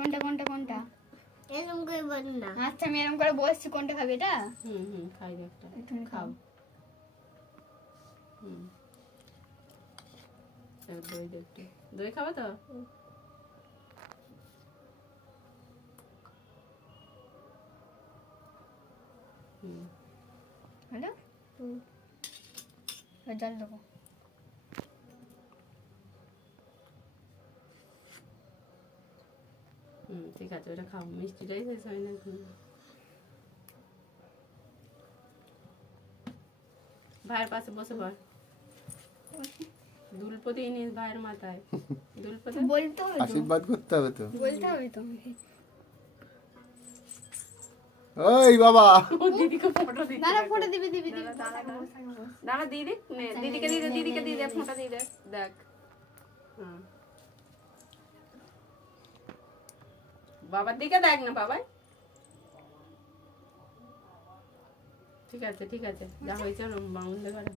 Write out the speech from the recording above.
কোনটা কোনটা কোনটা? এরকম করে বল না। আচ্ছা আমি এরকম করে বসছি, কোনটা খাবি এটা? খাই দে একটা। তুমি খাও। খাও। এবার দই দে একটু। দই খাবে তো? হলো? এবার জল দেবো। ঠিক আছে, ওটা খাও। মিষ্টিটাই শেষ হয় না এখন। ভাইয়ের পাশে বসে পড়। দুলপো দিয়ে নিস ভাইয়ের মাথায়। দুলপো দে। বলতে হবে তো, আশীর্বাদ করতে হবে তো। বলতে হবে তো আমাকে। ওই বাবা, ও দিদিকে ফটো দিতে দাঁড়া, দেখো। ফটো দিবি দিবি দিবি। দাঁড়া দিদি, নে দিদিকে দিয়ে দে, দিদিকে দিয়ে দে, ফোঁটা দিয়ে দে। দেখ। বাবার দিকে দেখ না বাবাই। ঠিক আছে ঠিক আছে, যা হয়েছে বন্ধ করে।